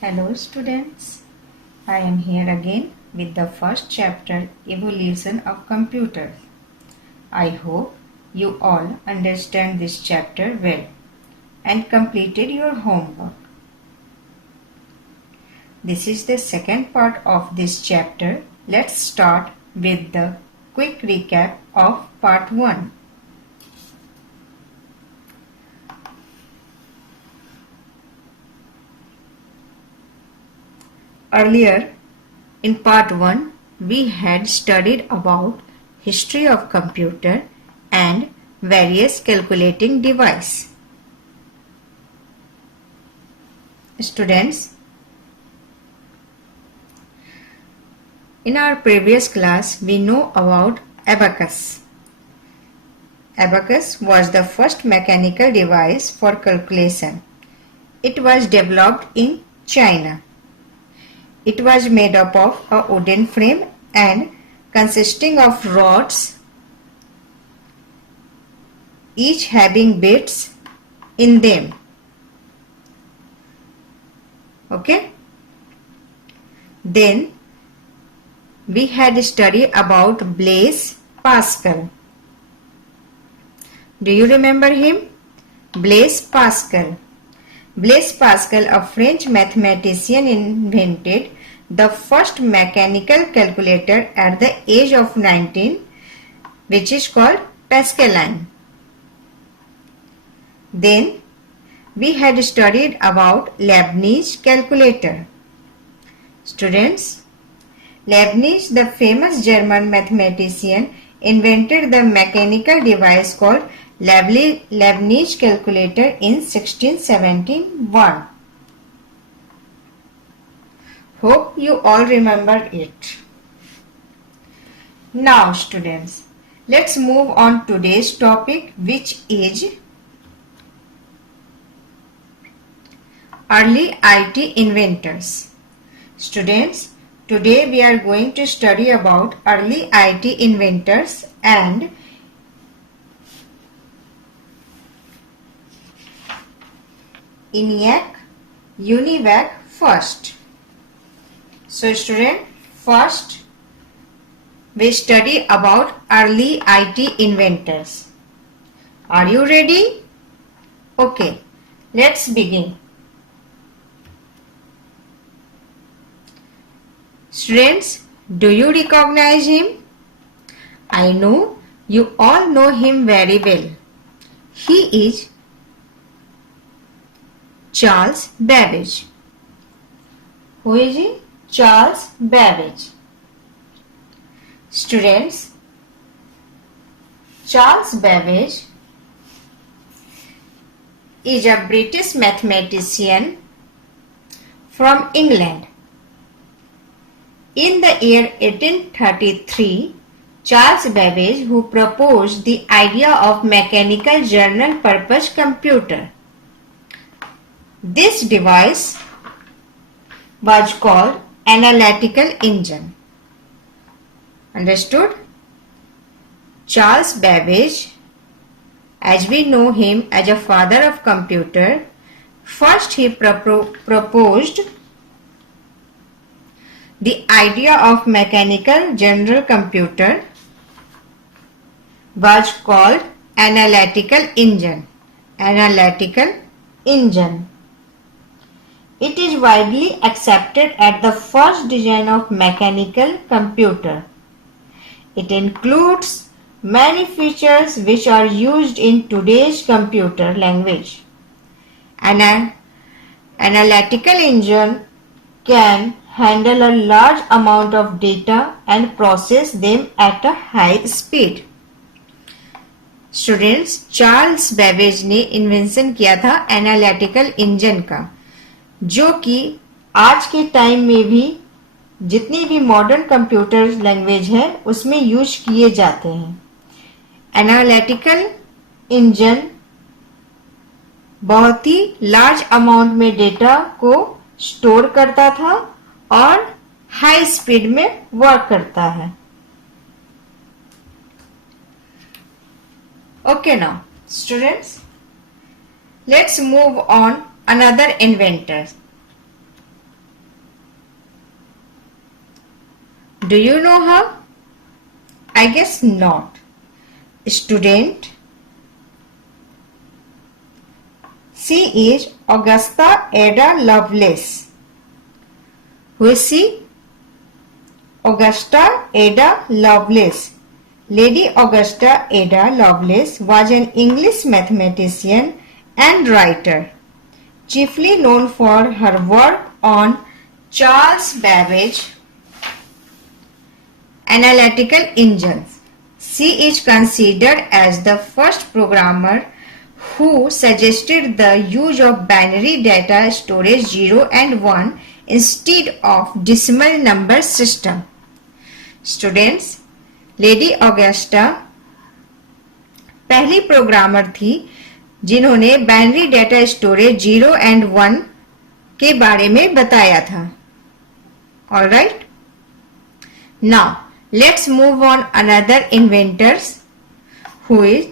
Hello students, I am here again with the first chapter Evolution of Computers. I hope you all understand this chapter well and completed your homework. This is the second part of this chapter. Let's start with the quick recap of part 1. Earlier in part 1 we had studied about history of computer and various calculating device. Students, in our previous class we know about abacus. Abacus was the first mechanical device for calculation. It was developed in China. It was made up of a wooden frame and consisting of rods, each having bits in them. Okay? Then we had studied about Blaise Pascal. Do you remember him? Blaise Pascal. Blaise Pascal, a French mathematician, invented the first mechanical calculator at the age of 19, which is called Pascaline. Then we had studied about Leibniz calculator. Students, Leibniz, the famous German mathematician, invented the mechanical device called Leibniz calculator in 1671. Hope you all remember it. Now students, let's move on to today's topic, which is early IT inventors. Students, today we are going to study about early IT inventors and ENIAC, UNIVAC first. So student, first we study about early IT inventors. Are you ready? Okay, let's begin. Students, do you recognize him? I know you all know him very well. He is Charles Babbage. Who is he? Charles Babbage. Students, Charles Babbage is a British mathematician from England. In the year 1833, Charles Babbage, who proposed the idea of mechanical general purpose computer. This device was called analytical engine. Understood? Charles Babbage, as we know him as a father of computer, first he proposed the idea of mechanical general computer was called analytical engine. Analytical engine. It is widely accepted as the first design of mechanical computer. It includes many features which are used in today's computer language. An analytical engine can handle a large amount of data and process them at a high speed. Students, Charles Babbage ने invention किया था analytical engine का, जो कि आज के time में भी जितनी भी मॉडर्न कंप्यूटर लैंग्वेज है उसमें यूज किए जाते हैं. एनालिटिकल इंजन बहुत ही लार्ज अमाउंट में डेटा को स्टोर करता था और हाई स्पीड में वर्क करता है. Okay, now students, let's move on another inventor. Do you know her? I guess not. Student, she is Augusta Ada Lovelace. Who is she? Augusta Ada Lovelace. Lady Augusta Ada Lovelace was an English mathematician and writer, chiefly known for her work on Charles Babbage analytical engines. She is considered as the first programmer who suggested the use of binary data storage 0 and 1 instead of decimal number system. Students, lady Augusta पहली programmer थी जिन्होंने binary data storage 0 and 1 के बारे में बताया था. Alright, now let's move on another inventors who is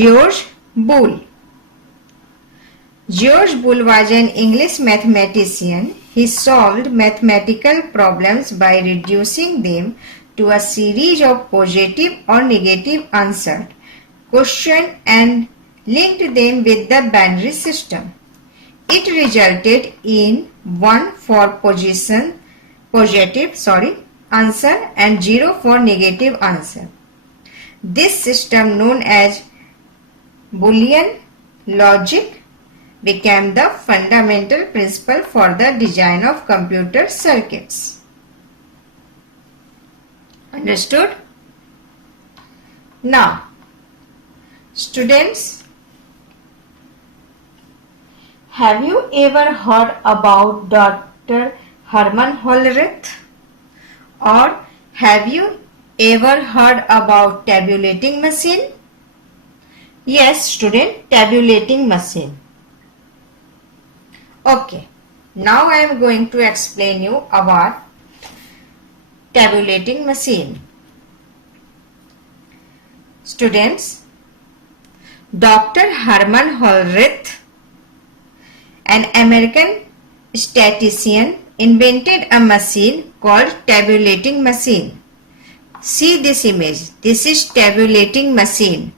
George bull. George Boole was an English mathematician. He solved mathematical problems by reducing them to a series of positive or negative answered questions and linked them with the binary system. It resulted in 1 for positive answer and 0 for negative answer. This system, known as Boolean logic, became the fundamental principle for the design of computer circuits. Understood? Now, students, have you ever heard about Dr. Herman Hollerith? Or have you ever heard about tabulating machine? Yes, student, tabulating machine. Okay, now I am going to explain you about tabulating machine. Students, Dr. Herman Hollerith, an American statistician, invented a machine called tabulating machine. See this image. This is tabulating machine.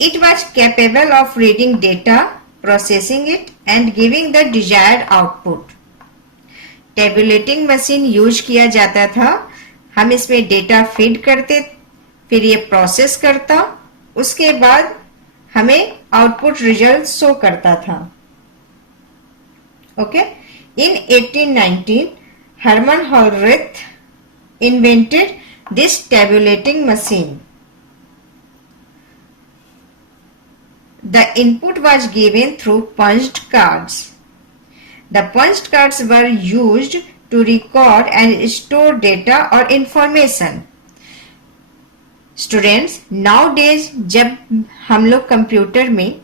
It was capable of reading data, processing it and giving the desired output. Tabulating machine use किया जाता था. हम इसमें data feed करते, फिर ये process करता, उसके बाद हमें आउटपुट रिजल्ट शो करता था. Okay, in 1819 Herman Hollerith invented this tabulating machine. The input was given through punched cards. The punched cards were used to record and store data or information. Students, nowadays जब हम लोग computer में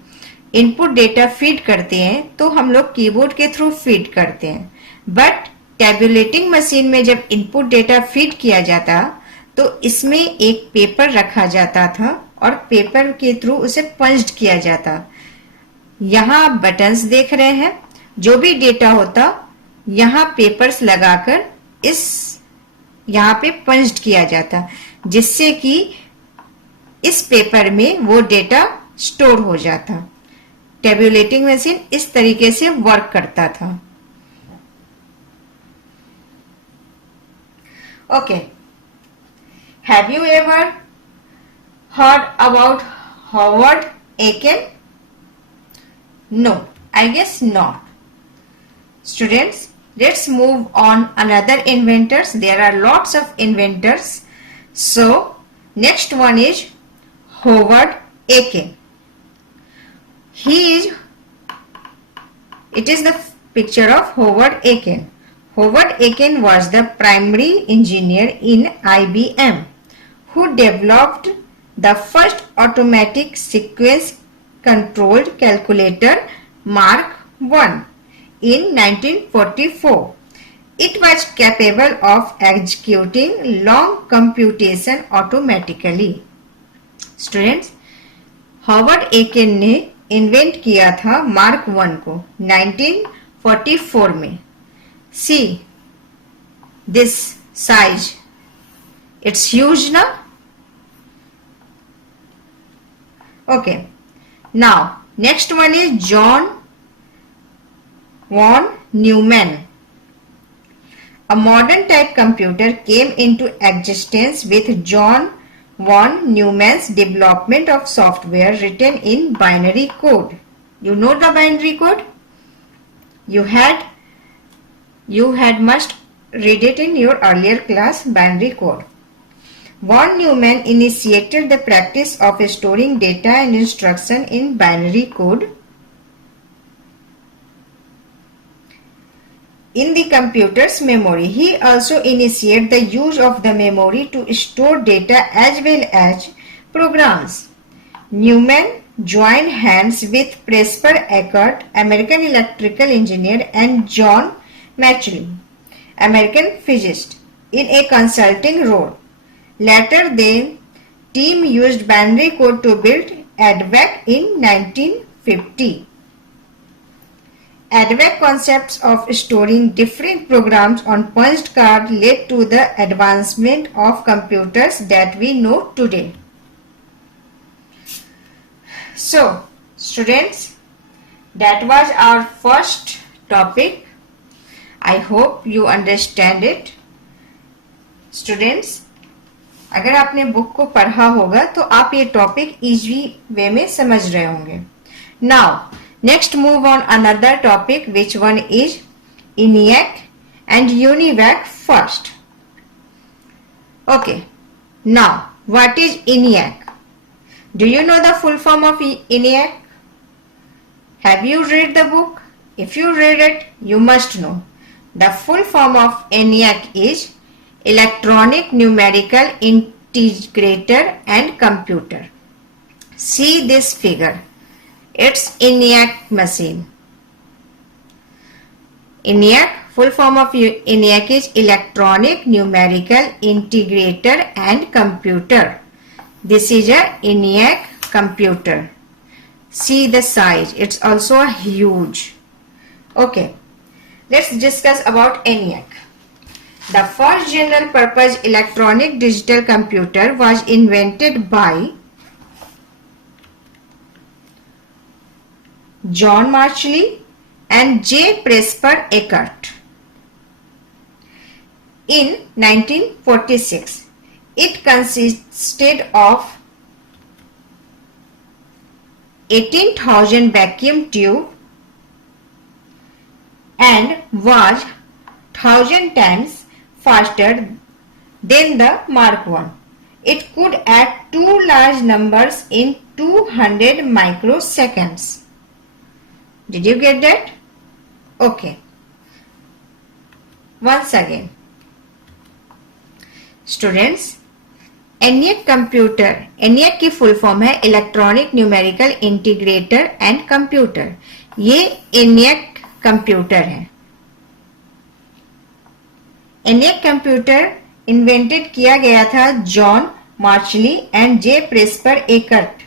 input data feed करते हैं तो हम लोग keyboard के थ्रू फीड करते हैं. बट टेबुलेटिंग मशीन में जब इनपुट डेटा फीड किया जाता तो इसमें एक पेपर रखा जाता था और पेपर के थ्रू उसे पंच्ड किया जाता. यहाँ आप बटन्स देख रहे हैं. जो भी डेटा होता यहाँ पेपर्स लगाकर इस यहाँ पे पंच्ड किया जाता, जिससे कि इस पेपर में वो डेटा स्टोर हो जाता. टेबुलेटिंग मशीन इस तरीके से वर्क करता था. Okay, have you ever heard about Howard Aiken? No, I guess not. Students, let's move on another inventors. There are lots of inventors. So, next one is Howard Aiken. It is the picture of Howard Aiken. Howard Aiken was the primary engineer in IBM who developed the first automatic sequence controlled calculator Mark I in 1944. It was capable of executing long computation automatically. Students, Howard Aiken ने invent किया था mark 1 को 1944 में. See this size. It's huge, na? Okay. Now, next one is John von Neumann. A modern type computer came into existence with John von Neumann's development of software written in binary code. You know the binary code? You had must read it in your earlier class, binary code. Von Neumann initiated the practice of storing data and instruction in binary code in the computer's memory. He also initiated the use of the memory to store data as well as programs. Neumann joined hands with Presper Eckert, American electrical engineer, and John Matchley, American physicist, in a consulting role. Later, the team used binary code to build ADVAC in 1950. ADVAC concepts of storing different programs on punched card led to the advancement of computers that we know today. So, students, that was our first topic. I hope you understand it. Students, अगर आपने book को पढ़ा होगा तो आप ये topic easy way में समझ रहे होंगे. Now, next move on another topic, which one is ENIAC and UNIVAC first. Okay, now what is ENIAC? Do you know the full form of ENIAC? Have you read the book? If you read it, you must know. The full form of ENIAC is Electronic Numerical Integrator and Computer. See this figure. It's ENIAC machine. ENIAC, full form of ENIAC is Electronic Numerical Integrator and Computer. This is a ENIAC computer. See the size. It's also huge. Okay. Let's discuss about ENIAC. The first general purpose electronic digital computer was invented by John Matchley and J. Presper Eckert in 1946. It consisted of 18,000 vacuum tube and was 1,000 times faster than the Mark I. It could add two large numbers in 200 microseconds. Did you get that? Okay. Once again. Students, ENIAC computer, ENIAC की full form है electronic numerical integrator and computer. ये ENIAC computer है. ENIAC computer invented किया गया था John Mauchly and J Presper Eckert,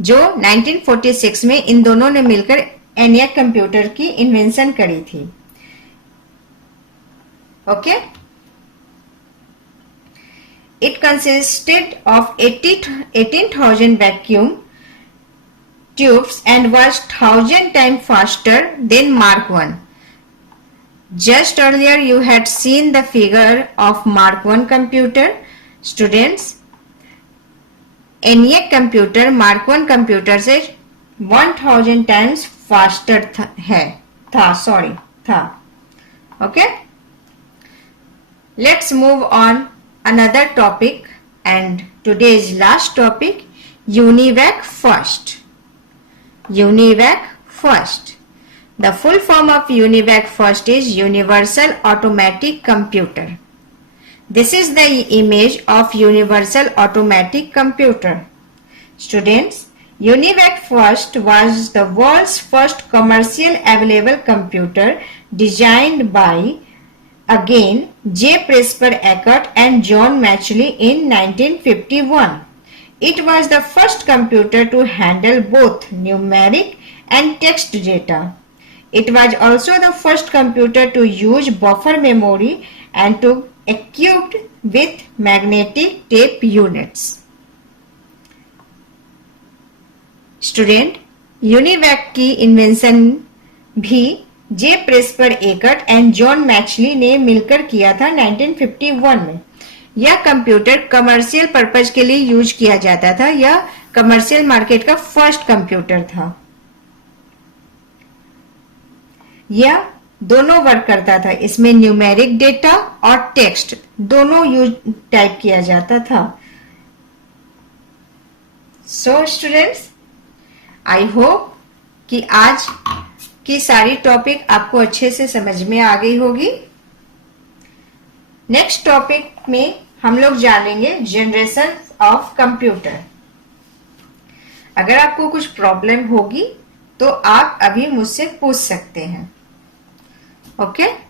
जो 1946 में इन दोनों ने मिलकर ENIAC कंप्यूटर की इन्वेंशन करी थी. Okay. It consisted of 18,000 vacuum tubes and was 1,000 times faster than Mark I. Just earlier you had seen the figure of Mark I computer. Students, ENIAC computer Mark I computer से 1,000 times faster था. Okay. Let's move on another topic, and today's last topic, UNIVAC first. UNIVAC first. The full form of UNIVAC first is Universal Automatic Computer. This is the image of Universal Automatic Computer. Students, UNIVAC first was the world's first commercial available computer designed by again J. Presper Eckert and John Matchley in 1951. It was the first computer to handle both numeric and text data. It was also the first computer to use buffer memory and to equipped with magnetic tape units. Student, UNIVAC की invention भी जे प्रेस्पर एकट and John मैचली ने मिलकर किया था 1951 में। यह computer commercial purpose के लिए यूज किया जाता था। यह कमर्शियल मार्केट का फर्स्ट कंप्यूटर था। यह दोनों वर्क करता था। इसमें न्यूमेरिक डेटा और टेक्स्ट दोनों यूज टाइप किया जाता था। सो स्टूडेंट्स, आई होप कि आज की सारी टॉपिक आपको अच्छे से समझ में आ गई होगी। नेक्स्ट टॉपिक में हम लोग जानेंगे जनरेशन ऑफ कंप्यूटर। अगर आपको कुछ प्रॉब्लम होगी तो आप अभी मुझसे पूछ सकते हैं। ओके।